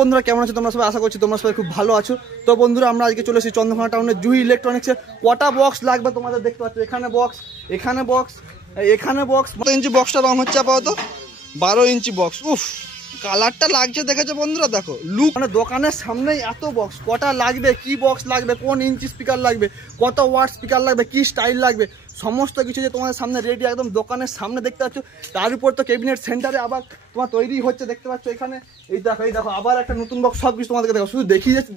বন্ধুরা কেমন আছো তোমরা সবাই? আশা করছি তোমরা সবাই খুব ভালো আছো। তো বন্ধুরা আমরা আজকে চলে এসেছি চন্দ্রকোনা টাউনের জুহি ইলেকট্রনিক্সের। কটা বক্স লাগবে তোমাদের দেখতে পাচ্ছ, এখানে বক্স, এখানে বক্স, এখানে বক্স। 12 ইঞ্চি বক্সটা রং হচ্ছে আপাতত 12 ইঞ্চি বক্স। উফ, কালারটা লাগছে দেখেছো বন্ধুরা, দেখো লুক। মানে দোকানের সামনেই এত বক্স, কটা লাগবে, কি বক্স লাগবে, কোন ইঞ্চি স্পিকার লাগবে, কত ওয়াট স্পিকার লাগবে, কি স্টাইল লাগবে, সমস্ত কিছু যে তোমাদের সামনে রেডি, একদম দোকানের সামনে দেখতে পাচ্ছ। তার উপর তো ক্যাবিনেট সেন্টারে আবার তোমার তৈরি হচ্ছে দেখতে পাচ্ছ এখানে। এই দেখো আবার একটা নতুন বক্স, সব কিছু তোমাদেরকে দেখো, শুধু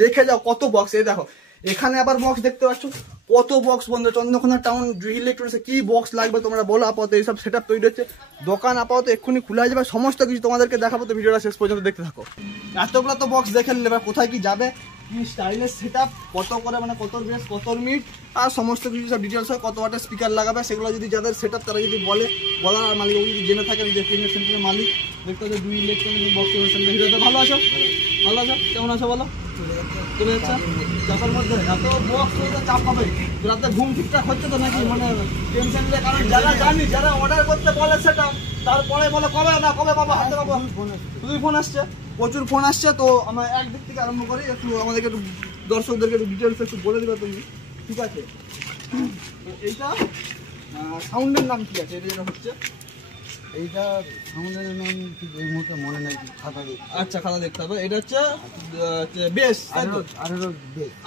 দেখে যাও কত বক্স। এই দেখো এখানে আবার বক্স দেখতে পাচ্ছ, কত বক্স বন্ধু। চন্দ্রকোনা টাউন জুহি ইলেকট্রনিক্সে কি বক্স লাগবে তোমরা বলো। আপাতত এইসব সেট আপ তৈরি হচ্ছে, দোকান আপাতত এক্ষুনি খোলা যাবে, সমস্ত কিছু তোমাদেরকে দেখাবো। তো ভিডিওটা শেষ পর্যন্ত দেখতে থাকো। এতগুলো তো বক্স দেখে নিলে, এবার কোথায় কি যাবে, কি স্টাইলের সেট আপ, কত করে, মানে কত বেস, কত মিট, আর সমস্ত কিছু সব ডিটেলস হয়, কত ওয়াটের স্পিকার লাগাবে সেগুলো যদি যাদের সেট আপ তারা যদি বলার মালিক যদি জেনে থাকে, যে ক্যাবিনেট সেন্টারের মালিক দেখতে হচ্ছে জুহি ইলেকট্রনিক্স বক্স সেন্টার। ভিডিওতে ভালো আছো? ভালো আছো? কেমন আছো বলো? চলে যাচ্ছে চাপের মধ্যে, এত বক্স চাপ হবে, রাতে ঘুম ঠিকঠাক হচ্ছে তো নাকি? মানে টেনশন নিলে, কারণ যারা জানি, যারা অর্ডার করতে বলে সেটা, তারপরে বলে কবে না কবে পাবো, হাতে পাবো, শুধুই ফোন আসছে, প্রচুর ফোন আসছে। তো আমরা একদিক থেকে আরম্ভ করি, একটু আমাদেরকে একটু দর্শকদেরকে একটু ডিটেলস একটু বলে দিবে তুমি, ঠিক আছে? এইটা সাউন্ডের নাম কি আছে? এটা যেটা হচ্ছে, এইটা সাউন্ডের নাম ঠিক এই মুহূর্তে মনে নেই, খাতা দেখতে। আচ্ছা, খাতা দেখতে হবে। এটা হচ্ছে বেস,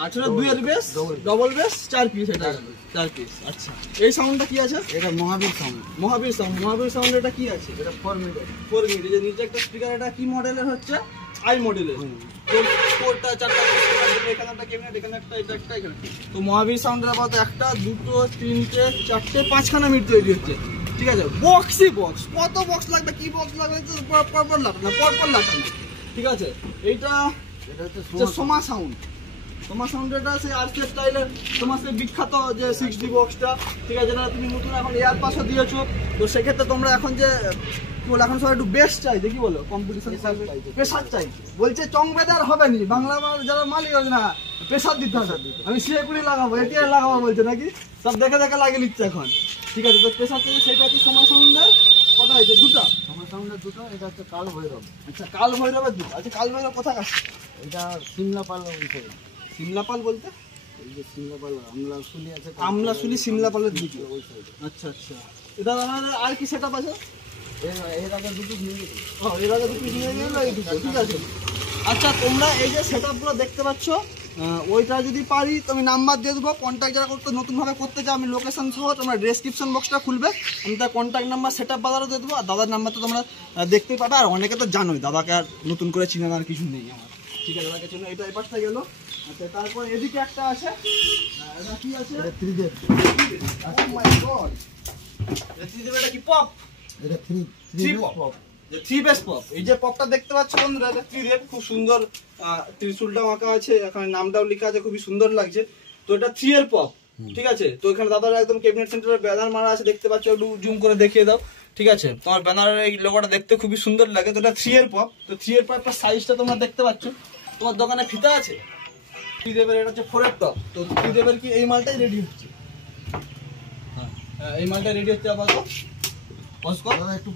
18 2 এর বেস, ডবল বেস, 4 পিস। এটা 4 পিস। আচ্ছা, এই সাউন্ডটা কি আছে? এটা মহাবীর সাউন্ড। মহাবীর সাউন্ড। মহাবীর সাউন্ড এটা কি আছে? এটা 4 মিটার। 4 মিটার। যে নিচে একটা স্পিকার, এটা কি মডেলের হচ্ছে? আই মডেলের। কোডটা 4টা স্পিকার, এখানে একটা ক্যাবিনেট, এখানে একটা, এটা একটা, এখানে। তো মহাবীর সাউন্ডের আপাতত 1টা 2টো 3টে 4টে 5খানা মিট তৈরি হচ্ছে, ঠিক আছে? বক্সই বক্স, কত বক্স লাগবে, কি বক্স লাগবে পরপর লাটানো, ঠিক আছে? এইটা এটা হচ্ছে সোমা সাউন্ড। সোমা সাউন্ড এটা সেই আরসি স্টাইলের তোমার সেই বিখ্যাত যে 6D বক্সটা, ঠিক আছে? যেটা তুমি নতুন এখন এয়ার পাসও দিয়েছো। তো সেক্ষেত্রে তোমরা এখন যে এখন সবাই একটু বেস্ট চাই, দেখি বলো, কম্পিটিশন প্রেসার চাই, বলছে চং বেদার হবে নি, বাংলা যারা মালিক আছে না, প্রেসার দিতে হবে, আমি সিএকুড়ি লাগাবো, এটিআই লাগাবো বলছে নাকি, সব দেখে দেখে লাগিয়ে নিচ্ছে এখন, ঠিক আছে? তো প্রেসার থেকে সেটা হচ্ছে সোমা সাউন্ডের কটা হয়েছে? 2টা। সোমা সাউন্ডের 2টো। এটা হচ্ছে কাল ভৈরব। আচ্ছা, কাল ভৈরবের 2টো। আচ্ছা, কাল ভৈরব কোথায় আছে? এটা সিমলাপাল অঞ্চল। সিমলাপাল বলতে? এই যে সিমলাপাল আমলাশুলি আছে, আমলাশুলি সিমলাপালের 2টো। ওই সাইডে। আচ্ছা আচ্ছা, এটা আমাদের আর কি সেটআপ আছে? এর আগে 2টো নিয়ে গেছে। এর আগে 2 পিস নিয়ে গেল, এই 2টো, ঠিক আছে? আচ্ছা, তোমরা এই যে সেটআপগুলো দেখতে পাচ্ছ, ওইটা যদি পারি তো আমি নাম্বার দিয়ে দেবো। কন্ট্যাক্ট যারা করতে নতুনভাবে করতে চাও, আমি লোকেশন সহ তোমরা ডেসক্রিপশন বক্সটা খুলবে, আমি তার কন্ট্যাক্ট নাম্বার সেটআপ বাজারও দিয়ে দেবো। আর দাদার নাম্বার তো তোমরা দেখতেই পাবে, আর অনেকে তো জানোই দাদাকে আর নতুন করে চিনার কিছু নেই আমার, ঠিক আছে? দাদাকে চিনো। এটা এপাশটা গেল। আচ্ছা, তারপর এদিকে একটা আছে, এটা কি আছে? এটা 3D। ও মাই গড, এটা 3D। এটা কি পপ? এটা 3 পপ, যে 3 বেস পপ। এই যে পপটা দেখতে পাচ্ছ বন্ধুরা, এটা 3D, খুব সুন্দর, ত্রিশূলটাও আঁকা আছে, এখানে নামটাও লেখা আছে, খুবই সুন্দর লাগছে। তো এটা 3 এর পপ, ঠিক আছে? তো এখানে দাদার একদম ক্যাবিনেট সেন্টারের ব্যানার মারা আছে, দেখতে পাচ্ছ, একটু জুম করে দেখিয়ে দাও, ঠিক আছে? তোমার ব্যানারের এই লোগোটা দেখতে খুবই সুন্দর লাগে। তো এটা 3 এর পপ। তো 3 এর পপটার সাইজটা তোমরা দেখতে পাচ্ছ। তোমার দোকানে ফিতা আছে 3 দেবের, এটা হচ্ছে 4 এর টপ। তো 3 দেবের কি এই মালটাই রেডি হচ্ছে, এই মালটাই রেডি হচ্ছে আপাতত। একটু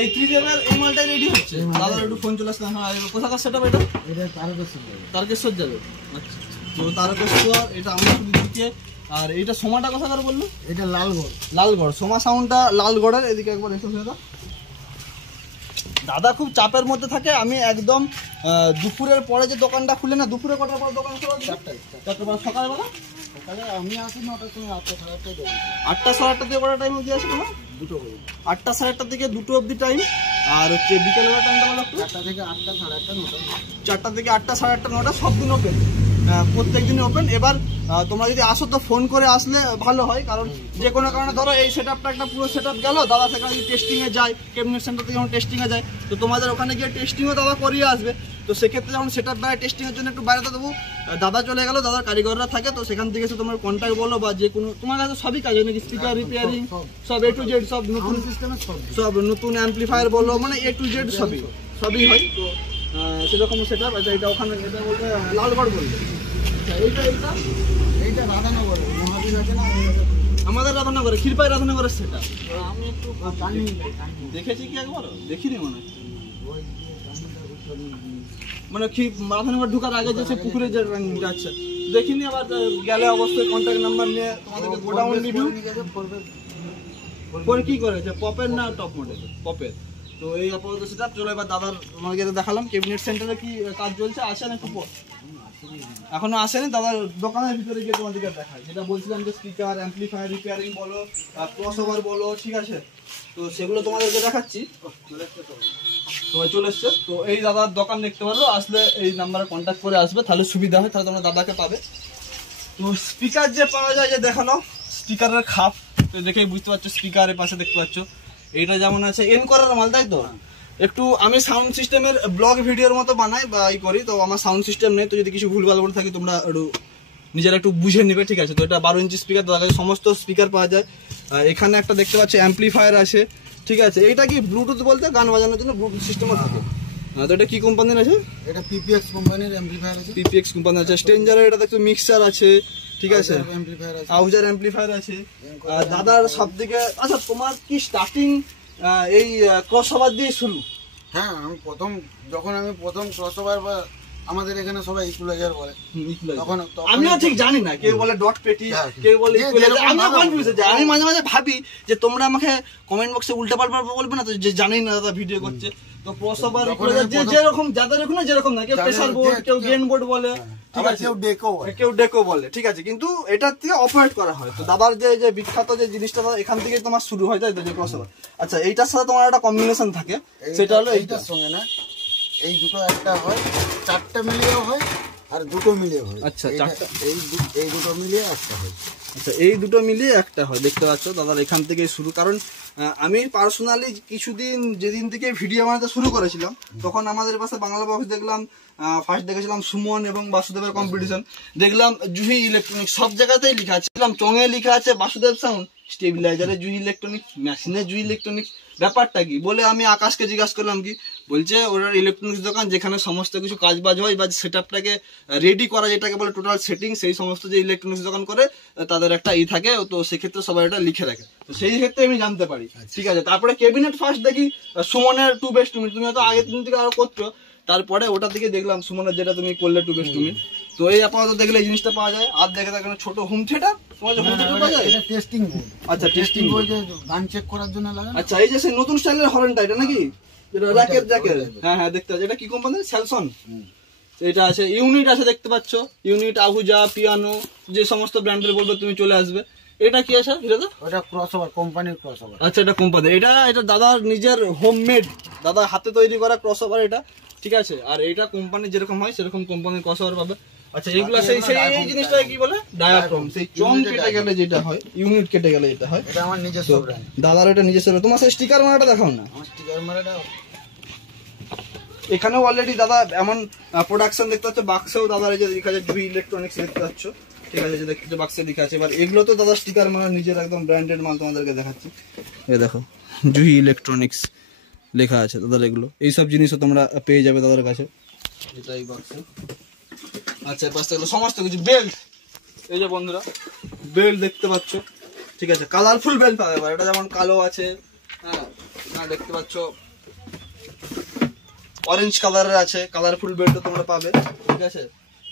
এই 3 দেবের এই মালটাই রেডি হচ্ছে। দাদার একটু ফোন চলে আসছে। হ্যাঁ, কোথাকার সেটআপ এটা? এটা তারকেশ্বর যাবে। তারকেশ্বর যাবে। আচ্ছা, তো তারকেশ্বর, এটা আমরা দিকে। আর এইটা সোমাটা কোথাকার বললো? এটা লালগড়। লালগড়। সোমা সাউন্ডটা লালগড়ের। এদিকে একবার এসে দাদা, দাদা খুব চাপের মধ্যে থাকে। আমি একদম দুপুরের পরে যে দোকানটা খুলে না, দুপুরে কটার পর দোকান খোলা? 4টার পর। সকালবেলা সকালে আমি আসি 9টার সময়, 8টা 8:30 দেবো। 8টা 8:30 থেকে কটা টাইম অবধি আছে তোমার? 2টো করে। 8টা 8:30 থেকে 2টো অবধি টাইম। আর হচ্ছে বিকেলবেলা টাইমটা বলো একটু? 4টা থেকে 8টা 8:30 9টা। 4টা থেকে 8টা 8:30 9টা, সব দিন ওপেন, প্রত্যেক দিনই ওপেন। এবার তোমরা যদি আসো তো ফোন করে আসলে ভালো হয়, কারণ যে কোনো কারণে ধরো এই সেটআপটা একটা পুরো সেটআপ গেল, দাদা সেখানে যদি টেস্টিংয়ে যায়, ক্যাবিনেট সেন্টার থেকে যখন টেস্টিংয়ে যায়, তো তোমাদের ওখানে গিয়ে টেস্টিংও দাদা করিয়ে আসবে। তো সেক্ষেত্রে যখন সেটআপ বাইরে টেস্টিংয়ের জন্য একটু বাইরে দেবো, দাদা চলে গেল, দাদার কারিগররা থাকে, তো সেখান থেকে এসে তোমার কন্ট্যাক্ট বলো, বা যে কোনো তোমার কাছে সবই কাজ হয় নাকি, স্পিকার রিপেয়ারিং সব A to Z, সব নতুন সিস্টেমের সব নতুন অ্যাম্পলিফায়ার বলো, মানে A to Z সবই হয়। তো সেরকম সেটআপ। আচ্ছা, এটা ওখানে, এটা বলতে লালগড় বলবে। আচ্ছা, এইটা রাধানগর মহাবীর আছে না, আমাদের রাধানগরে, ক্ষীরপাই রাধানগরের সেটা আমি একটু জানি, দেখেছি কি একবার? দেখিনি মনে হয়। মানে কি মাথা নাম্বার ঢোকার আগে যে পুকুরে যে রানিংটা। আচ্ছা দেখিনি, আবার গেলে অবশ্যই কন্ট্যাক্ট নাম্বার নিয়ে তোমাদেরকে গোডাউন রিভিউ করে কি করেছে, পপের না টপ মডেল? পপের। তো এই আপাতত সেটা চলো এবার দাদার আমাকে দেখালাম ক্যাবিনেট সেন্টারে কি কাজ চলছে, আসে না খুব এখনো আসেনি। দাদার দোকানের ভিতরে গিয়ে তোমাদেরকে দেখায়, যেটা বলছিলাম যে স্পিকার, অ্যাম্পলিফায়ার রিপেয়ারিং বলো, ক্রস ওভার বলো, ঠিক আছে। তো সেগুলো তোমাদেরকে দেখাচ্ছি। সবাই চলে এসছে। তো এই দাদার দোকান দেখতে পারলো, আসলে এই নাম্বারে কন্ট্যাক্ট করে আসবে, তাহলে সুবিধা হয়, তাহলে তোমরা দাদাকে পাবে। তো স্পিকার যে পাওয়া যায় যে দেখানো, স্পিকারের খাপ তো দেখেই বুঝতে পারছো, স্পিকারের পাশে দেখতে পাচ্ছ এইটা যেমন আছে এন করার মাল, তাই তো। একটু আমি সাউন্ড সিস্টেমের ব্লগ ভিডিওর মতো বানাই বা ই করি, তো আমার সাউন্ড সিস্টেম নেই, তো যদি কিছু ভুলভাল করে থাকি তোমরা একটু নিজেরা একটু বুঝে নেবে, ঠিক আছে। তো এটা 12 ইঞ্চি স্পিকার, দাদা কাছে সমস্ত স্পিকার পাওয়া যায়। এখানে একটা দেখতে পাচ্ছ অ্যাম্পলিফায়ার আছে, ঠিক আছে। এটা কি ব্লুটুথ বলতে গান বাজানোর জন্য ব্লুটুথ সিস্টেমও থাকে। তো এটা কি কোম্পানির আছে? এটা পিপিএক্স কোম্পানির অ্যাম্পলিফায়ার আছে। পিপিএক্স কোম্পানি আছে। স্ট্রেঞ্জারের এটা দেখছো মিক্সার আছে, ঠিক আছে। আউজার অ্যাম্পলিফায়ার আছে। দাদার সবদিকে আচ্ছা, তোমার কি স্টার্টিং এই ক্রসওভার দিয়ে শুরু? হ্যাঁ, আমি যখন আমি প্রথম ক্রসওভার বা আমাদের এখানে সবাই ইকুয়ালাইজার বলে, তখন আমিও ঠিক জানি না, কেউ বলে ডট পেটি, কেউ বলে ইকুয়ালাইজার। আমিও কনফিউজ হয়ে যাই। আমি মাঝে মাঝে ভাবি যে তোমরা আমাকে কমেন্ট বক্সে উল্টাপাল্টা বলবে না তো, যে জানি না দাদা ভিডিও করছে। তো ক্রসওভার ইকুয়ালাইজার যেরকম যাদের ওখানে যেরকম না, কেউ প্রেসার বোর্ড, কেউ গেন বোর্ড বলে, ঠিক আছে, কেউ ডেকো বলে, ঠিক আছে। কিন্তু এটার থেকে অপারেট করা হয়। তো দাদার যে বিখ্যাত যে জিনিসটা এখান থেকে তোমার শুরু হয়, তাই তো, যে ক্রসওভার। আচ্ছা, এইটার সাথে তোমার একটা কম্বিনেশন থাকে, সেটা হলো এইটার সঙ্গে না, এই দুটো একটা হয়, 4টা মিলিয়েও হয় আর দুটো মিলিয়ে হয়। আচ্ছা, 4টা, এই দুটো মিলিয়ে একটা হয়। আচ্ছা, এই দুটো মিলিয়ে একটা হয়, দেখতে পাচ্ছ দাদার এখান থেকে শুরু। কারণ আমি পার্সোনালি কিছুদিন যেদিন থেকে ভিডিও বানাতে শুরু করেছিলাম, তখন আমাদের পাশে বাংলা বক্স দেখলাম, ফার্স্ট দেখেছিলাম সুমন এবং বাসুদেবের কম্পিটিশন, দেখলাম জুহি ইলেকট্রনিক্স, সব জায়গাতেই লেখা আছে, দেখলাম চঙে লেখা আছে বাসুদেব সাউন্ড, স্টেবিলাইজারে জুহি ইলেকট্রনিক্স, মেশিনে জুহি ইলেকট্রনিক্স। ব্যাপারটা কি বলে আমি আকাশকে জিজ্ঞাসা করলাম, কি বলছে ওরা ইলেকট্রনিক্স দোকান যেখানে সমস্ত কিছু কাজ বাজ হয় বা সেট আপটাকে রেডি করা, যেটাকে বলে টোটাল সেটিং, সেই সমস্ত যে ইলেকট্রনিক্স দোকান করে তাদের একটা ই থাকে, তো সেক্ষেত্রে সবাই এটা লিখে রাখে। তো সেই ক্ষেত্রে আমি জানতে পারি, ঠিক আছে। তারপরে ক্যাবিনেট ফার্স্ট দেখি সুমনের 2 বেস্ট টু মিনিট, তুমি হয়তো আগের দিন থেকে আরো করছো, তারপরে ওটা থেকে দেখলাম সুমনের যেটা তুমি করলে 2 বেস্ট টু মিনিট। তো এই আপাতত দেখলে এই জিনিসটা পাওয়া যায়। আর দেখে দেখেন ছোট হোম থিয়েটার, তোমার যে হোম থিয়েটার পাওয়া যায়, এটা টেস্টিং বোর্ড। আচ্ছা, টেস্টিং বোর্ড, গান চেক করার জন্য লাগে। আচ্ছা, এই যে সেই নতুন স্টাইলের হর্নটা, এটা নাকি যেটা র্যাকেট র্যাকেট, হ্যাঁ হ্যাঁ দেখতে পাচ্ছি। এটা কি কোম্পানির? স্যালসন। এটা আছে, ইউনিট আছে দেখতে পাচ্ছ, ইউনিট, আহুজা, পিয়ানো, যে সমস্ত ব্র্যান্ডের বলবে তুমি চলে আসবে। এটা কি আছে? ওটা ক্রসওভার, কোম্পানির ক্রসওভার। আচ্ছা, এটা কোম্পানি, এটা দাদার নিজের হোমমেড, দাদার হাতে তৈরি করা ক্রসওভার এটা, ঠিক আছে। আর এটা কোম্পানি যেরকম হয় সেরকম কোম্পানির ক্রসওভার পাবে। আচ্ছা, এইগুলো সেই জিনিসটা কি বলে ডায়াফ্রাম, সেই চং কেটে গেলে যেটা হয়, ইউনিট কেটে গেলে যেটা হয়, এটা আমার নিজস্ব ব্র্যান্ড। দাদার এটা নিজস্ব। তোমার সেই স্টিকার মারাটা দেখাও না। আমার স্টিকার মারাটা এখানেও অলরেডি দাদা এমন প্রোডাকশন দেখতে পাচ্ছ, বাক্সেও দাদার এই যে লেখা আছে জুহি ইলেকট্রনিক্স দেখতে পাচ্ছ, ঠিক আছে, যে দেখতে বাক্সে লেখা আছে। এবার এগুলো তো দাদা স্টিকার মারা নিজের একদম ব্র্যান্ডেড মাল, তোমাদেরকে দেখাচ্ছি। এই দেখো জুহি ইলেকট্রনিক্স লেখা আছে দাদার, এগুলো এইসব জিনিসও তোমরা পেয়ে যাবে দাদার কাছে, এটা এই বাক্সে। আচ্ছা, এই পাশে সমস্ত কিছু, বেল্ট, এই যে বন্ধুরা বেল্ট দেখতে পাচ্ছ, ঠিক আছে, কালারফুল বেল্ট পাবে। এবার এটা যেমন কালো আছে, হ্যাঁ দেখতে পাচ্ছ, অরেঞ্জ কালারের আছে, কালারফুল বেল্টও তোমরা পাবে, ঠিক আছে।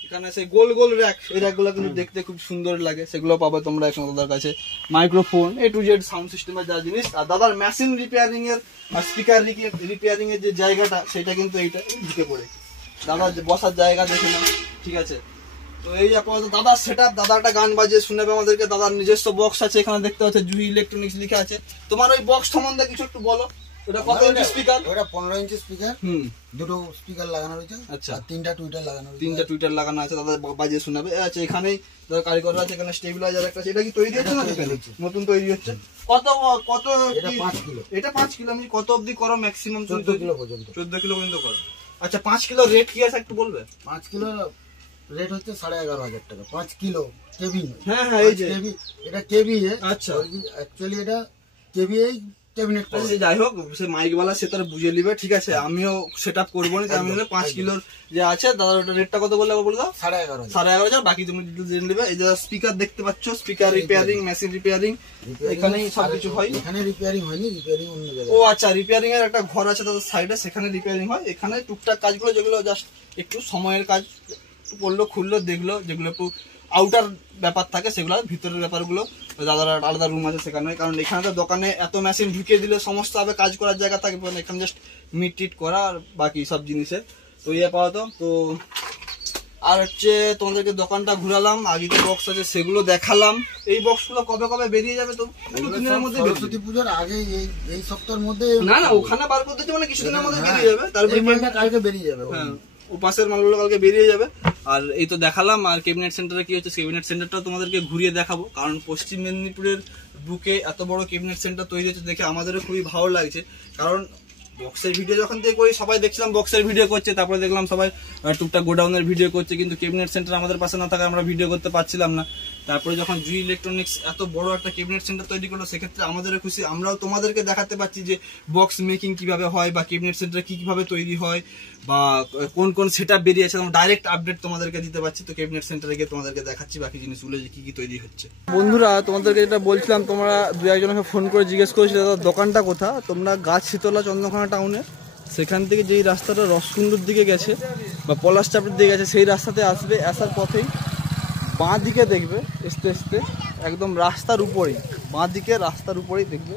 এখানে সেই গোল গোল র্যাক, এই র্যাকগুলো কিন্তু দেখতে খুব সুন্দর লাগে, সেগুলো পাবে তোমরা এখানে দাদার কাছে। Microphone, A to Z sound সিস্টেমের যা জিনিস। আর দাদার মেশিন রিপেয়ারিং এর আর স্পিকার রিপেয়ারিং এর যে জায়গাটা, সেটা কিন্তু এইটা ঢুকে পড়ে, দাদার বসার জায়গা দেখে নাও, ঠিক আছে। তো এই আপাতত দাদার সেট আপ, দাদা একটা গান বাজে শোনাবে আমাদেরকে, দাদার নিজস্ব বক্স আছে, এখানে দেখতে পাচ্ছ জুহি ইলেকট্রনিক্স লেখা আছে। তোমার ওই বক্স সম্বন্ধে কিছু একটু বলো। ওটা কত ইঞ্চি স্পিকার? ওটা 15 ইঞ্চি স্পিকার, দুটো স্পিকার লাগানো রয়েছে। আচ্ছা, আর 3টা টুইটার লাগানো রয়েছে। 3টা টুইটার লাগানো আছে, দাদা বাজিয়ে শোনাবে। আচ্ছা, এখানেই দাদা কারিগর আছে, এখানে স্টেবিলাইজার একটা আছে। এটা কি তৈরি হচ্ছে না নতুন তৈরি হচ্ছে? কত কত? এটা 5 কিলো। এটা 5 কিলো। আমি কত অবধি করো ম্যাক্সিমাম? 14 কিলো পর্যন্ত। 14 কিলো পর্যন্ত করো। আচ্ছা, 5 কিলো রেট কি আছে একটু বলবে? 5 কিলো রেট হচ্ছে 11,500 টাকা। 5 কিলো কেবি। হ্যাঁ হ্যাঁ, এই যে কেবি, এটা কেবি। আচ্ছা, অ্যাকচুয়ালি এটা কেবি ক্যাবিনেট আচ্ছা, যাই হোক সে মাইকওয়ালা সে তার বুঝে নিবে, ঠিক আছে। আমিও সেট আপ করবো না, আমি 5 কিলোর যে আছে দাদা, ওটা রেটটা কত বললে বলে দাও? 11,500। বাকি তুমি জেনে নেবে। এই যে স্পিকার দেখতে পাচ্ছ, স্পিকার রিপেয়ারিং, মেশিন রিপেয়ারিং, এখানেই সবকিছু হয়। এখানে রিপেয়ারিং হয়নি, রিপেয়ারিং অন্য জায়গায়। ও আচ্ছা, রিপেয়ারিং এর একটা ঘর আছে তাদের সাইডে, সেখানে রিপেয়ারিং হয়। এখানে টুকটাক কাজগুলো যেগুলো জাস্ট একটু সময়ের কাজ, পড়লো খুললো দেখলো, যেগুলো একটু আউটার ব্যাপার থাকে সেগুলো, ভিতরের ব্যাপারগুলো দাদার আলাদা রুম আছে সেখানে। কারণ এখানে তো দোকানে এত মেশিন ঢুকিয়ে দিলে সমস্ত ভাবে কাজ করার জায়গা থাকবে না, এখানে জাস্ট মিট টিট করা আর বাকি সব জিনিসে তো ইয়ে পাওয়া তো। আর হচ্ছে তোমাদেরকে দোকানটা ঘুরালাম, আগে যে বক্স আছে সেগুলো দেখালাম। এই বক্সগুলো কবে কবে বেরিয়ে যাবে? তো কিছুদিনের মধ্যে, সরস্বতী পুজোর আগে, এই সপ্তাহের মধ্যে। না না, ওখানে বার করতে মানে কিছুদিনের মধ্যে বেরিয়ে যাবে। তারপরে কালকে বেরিয়ে যাবে। হ্যাঁ, ও পাশের মালগুলো কালকে বেরিয়ে যাবে। আর এই তো দেখালাম। আর ক্যাবিনেট সেন্টারে কি হচ্ছে, ক্যাবিনেট সেন্টারটা তোমাদেরকে ঘুরিয়ে দেখাবো, কারণ পশ্চিম মেদিনীপুরের বুকে এত বড় ক্যাবিনেট সেন্টার তৈরি হচ্ছে দেখে আমাদেরও খুবই ভালো লাগছে। কারণ বক্সের ভিডিও যখন থেকে করি সবাই দেখছিলাম বক্সের ভিডিও করছে, তারপরে দেখলাম সবাই টুকটাক গোডাউনের ভিডিও করছে, কিন্তু ক্যাবিনেট সেন্টার আমাদের পাশে না থাকা আমরা ভিডিও করতে পারছিলাম না। তারপরে যখন জুই ইলেকট্রনিক্স এত বড় একটা ক্যাবিনেট সেন্টার তৈরি করলো, সেক্ষেত্রে আমাদেরও খুশি। আমরাও তোমাদেরকে দেখাতে পারছি যে বক্স মেকিং কিভাবে হয়, বা ক্যাবিনেট সেন্টার কিভাবে তৈরি হয়, বা কোন কোন সেটআপ বেরিয়েছে, ডাইরেক্ট আপডেট তোমাদেরকে দিতে পারছি। তো ক্যাবিনেট সেন্টারে গিয়ে তোমাদেরকে দেখাচ্ছি বাকি জিনিসগুলো যে কি কি তৈরি হচ্ছে। বন্ধুরা, তোমাদেরকে যেটা বলছিলাম, তোমরা দু একজনকে ফোন করে জিজ্ঞেস করেছিলে দাদা দোকানটা কোথা। তোমরা গাছশীতলা চন্দ্রকোনা টাউনে, সেখান থেকে যেই রাস্তাটা রসকুন্ডুর দিকে গেছে বা পলাশ চাপড়ির দিকে গেছে, সেই রাস্তাতে আসবে। আসার পথেই বাঁ দিকে দেখবে, আস্তে আস্তে একদম রাস্তার উপরেই, বাঁ দিকে রাস্তার উপরেই দেখবে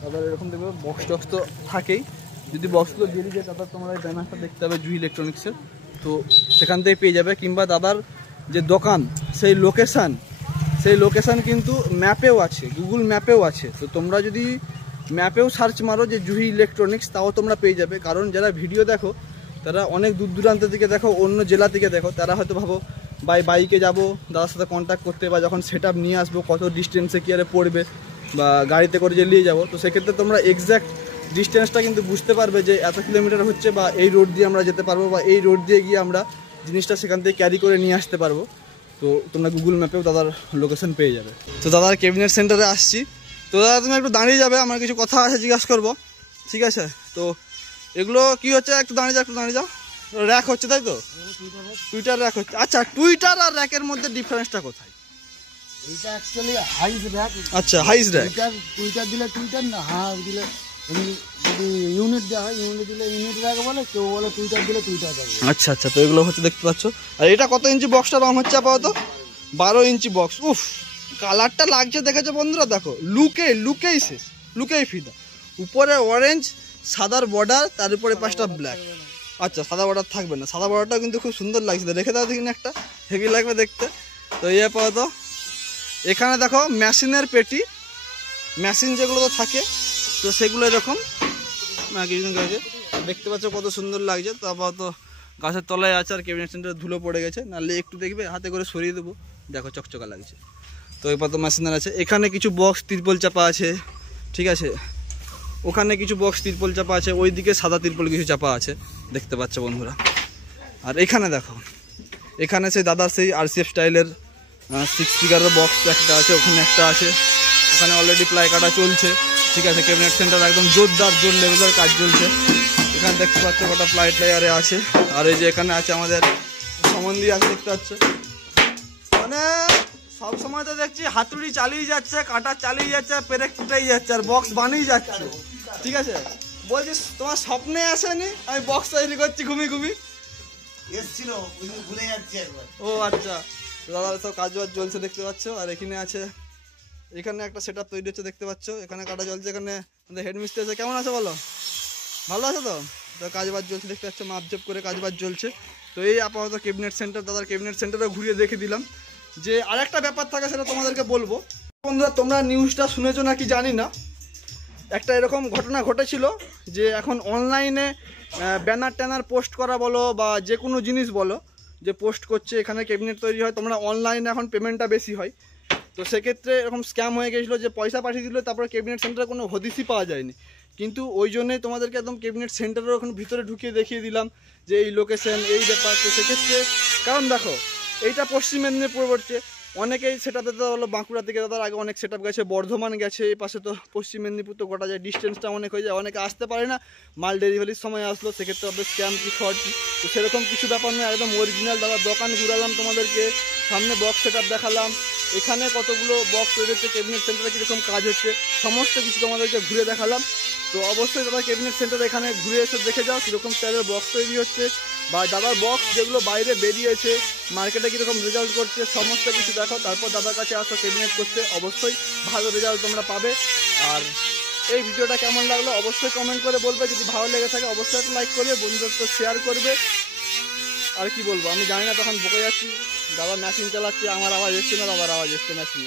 তাদের এরকম দেখবে বক্স টক্স তো থাকেই। যদি বক্সগুলো বেরিয়ে যায় তাদের তোমরা এই ব্যানারটা দেখতে হবে জুই ইলেকট্রনিক্সের, তো সেখান থেকে পেয়ে যাবে। কিংবা দাদার যে দোকান সেই লোকেশান কিন্তু ম্যাপেও আছে, গুগল ম্যাপেও আছে। তো তোমরা যদি ম্যাপেও সার্চ মারো যে জুহি ইলেকট্রনিক্স, তাও তোমরা পেয়ে যাবে। কারণ যারা ভিডিও দেখো তারা অনেক দূর দূরান্ত থেকে দেখো, অন্য জেলা থেকে দেখো, তারা হয়তো ভাবো বাইকে যাবো দাদার সাথে কন্ট্যাক্ট করতে, বা যখন সেট আপ নিয়ে আসবো কত ডিস্টেন্সে কী আরে পড়বে, বা গাড়িতে করে যে নিয়ে যাবো। তো সেক্ষেত্রে তোমরা এক্স্যাক্ট ডিস্টেন্সটা কিন্তু বুঝতে পারবে যে এত কিলোমিটার হচ্ছে, বা এই রোড দিয়ে আমরা যেতে পারবো, বা এই রোড দিয়ে গিয়ে আমরা জিনিসটা সেখান থেকে ক্যারি করে নিয়ে আসতে পারবো। তো তোমরা গুগল ম্যাপেও দাদার লোকেশন পেয়ে যাবে। তো দাদার ক্যাবিনেট সেন্টারে আসছি। তো দাদা তুমি একটু দাঁড়িয়ে যাবে, আমার কিছু কথা আছে জিজ্ঞাসা করবো, ঠিক আছে? তো এগুলো কি হচ্ছে, একটু দাঁড়িয়ে যাও। র্যাক হচ্ছে তাই তো? টুইটার র্যাক হচ্ছে। আচ্ছা, টুইটার আর র্যাকের মধ্যে ডিফারেন্সটা কোথায়? এইটা অ্যাকচুয়ালি হাইস র্যাক। আচ্ছা, হাইস র্যাক। টুইটার দিলে টুইটার না, দিলে যদি ইউনিট দেওয়া হয়, ইউনিট দিলে ইউনিট র্যাক বলে, কেউ বলে টুইটার দিলে টুইটার র্যাক। আচ্ছা আচ্ছা, তো এগুলো হচ্ছে দেখতে পাচ্ছ। আর এটা কত ইঞ্চি বক্সটা রং হচ্ছে আপাতত? 12 ইঞ্চি বক্স। উফ, কালারটা লাগছে দেখেছো বন্ধুরা, দেখো লুকেই শেষ, লুকেই ফিদা। উপরে অরেঞ্জ, সাদার বর্ডার, তার উপরে 5টা ব্ল্যাক। আচ্ছা, সাদা বর্ডার থাকবে না, সাদা বর্ডারটাও কিন্তু খুব সুন্দর লাগছে। রেখে দাও দেখিনি একটা, হেভি লাগবে দেখতে। তো এই আপাতত এখানে দেখো মেশিনের পেটি, মেশিন যেগুলো তো থাকে, তো সেগুলো এরকম কিছুদিন আগে দেখতে পাচ্ছ কত সুন্দর লাগছে। তো আপাতত গাছের তলায় আছে, আর ক্যাবিনেট সেন্টারে ধুলো পড়ে গেছে, নাহলে একটু দেখবে হাতে করে সরিয়ে দেবো, দেখো চকচকা লাগছে। তো এবার তো মেশিনার আছে। এখানে কিছু বক্স তিরপল চাপা আছে, ঠিক আছে? ওখানে কিছু বক্স তিরপল চাপা আছে, ওইদিকে সাদা তিরপল কিছু চাপা আছে, দেখতে পাচ্ছ বন্ধুরা। আর এখানে দেখো, এখানে সেই দাদার সেই RCF স্টাইলের 6 স্পিকারের বক্স একটা আছে, ওখানে একটা আছে। ওখানে অলরেডি প্লাই কাটা চলছে, ঠিক আছে? ক্যাবিনেট সেন্টার একদম জোর লেভেলের কাজ চলছে। এখানে দেখতে পাচ্ছ কটা প্লাই আরে আছে। আর এই যে এখানে আছে আমাদের সম্বন্ধী আছে, দেখতে পাচ্ছ। মানে সব সময় তো দেখছি হাতুড়ি চালিয়ে যাচ্ছে, কাটা চালিয়ে যাচ্ছে, পেরেক ফুটাই যাচ্ছে, আর বক্স বানিয়ে যাচ্ছে, ঠিক আছে? বলছিস তোমার স্বপ্নে আসেনি আমি বক্স তৈরি করছি ঘুমি? ও আচ্ছা, দাদা সব কাজ বাজ চলছে দেখতে পাচ্ছ। আর এখানে আছে, এখানে একটা সেট আপ তৈরি হচ্ছে দেখতে পাচ্ছ। এখানে কাটা চলছে, এখানে আমাদের হেডমিস্ট্রি আছে। কেমন আছে বলো? ভালো আছে তো? তো কাজ বাজ চলছে দেখতে পাচ্ছ, মাপজোপ করে কাজ বাজ চলছে। তো এই আপাতত ক্যাবিনেট সেন্টার, দাদার ক্যাবিনেট সেন্টারে ঘুরিয়ে দেখে দিলাম। যে আরেকটা ব্যাপার থাকে সেটা তোমাদেরকে বলবো। বন্ধুরা, তোমরা নিউজটা শুনেছো নাকি জানি না, একটা এরকম ঘটনা ঘটেছিল যে এখন অনলাইনে ব্যানার ট্যানার পোস্ট করা বলো, বা যে কোনো জিনিস বলো যে পোস্ট করছে এখানে ক্যাবিনেট তৈরি হয়, তোমরা অনলাইনে এখন পেমেন্টটা বেশি হয়। তো সেক্ষেত্রে এরকম স্ক্যাম হয়ে গেছিলো যে পয়সা পাঠিয়ে দিল, তারপরে ক্যাবিনেট সেন্টারে কোনো হদিসই পাওয়া যায়নি। কিন্তু ওই জন্যই তোমাদেরকে একদম ক্যাবিনেট সেন্টারের ওখানে ভিতরে ঢুকিয়ে দেখিয়ে দিলাম যে এই লোকেশন, এই ব্যাপার। তো সেক্ষেত্রে কারণ দেখো, এইটা পশ্চিম মেদিনীপুর পড়ছে, অনেকেই সেটাতে তো হলো বাঁকুড়া থেকে দাদার আগে অনেক সেট আপ গেছে, বর্ধমান গেছে, এই পাশে তো পশ্চিম মেদিনীপুর তো গোটা যায়, ডিস্টেন্সটা অনেক হয়ে যায়, অনেকে আসতে পারে না, মাল ডেলিভারির সময় আসলো, সেক্ষেত্রে হবে স্ক্যাম কি ফ্রড কি। তো সেরকম কিছু ব্যাপার নয়, একদম অরিজিনাল দাদা দোকান ঘুরালাম তোমাদেরকে, সামনে বক্স সেট আপ দেখালাম, এখানে কতগুলো বক্স তৈরি হচ্ছে, ক্যাবিনেট সেন্টারে কীরকম কাজ হচ্ছে সমস্ত কিছু তোমাদেরকে ঘুরে দেখালাম। তো অবশ্যই দাদা ক্যাবিনেট সেন্টার এখানে ঘুরে এসে দেখে যাও কীরকম স্টাইলের বক্স তৈরি হচ্ছে, বা দাদার বক্স যেগুলো বাইরে বেরিয়েছে মার্কেটে কীরকম রেজাল্ট করছে সমস্ত কিছু দেখো, তারপর দাদার কাছে আসো ক্যাবিনেট করতে, অবশ্যই ভালো রেজাল্ট তোমরা পাবে। আর এই ভিডিওটা কেমন লাগলো অবশ্যই কমেন্ট করে বলবে, যদি ভালো লেগে থাকে অবশ্যই একটা লাইক করবে, বন্ধুদের তো শেয়ার করবে। আর কি বলবো আমি জানি না, তখন বকে যাচ্ছি, দাদা মেশিন চালাচ্ছে, আমার আওয়াজ এসছে না, দাদার আওয়াজ এসছে মেশিনে।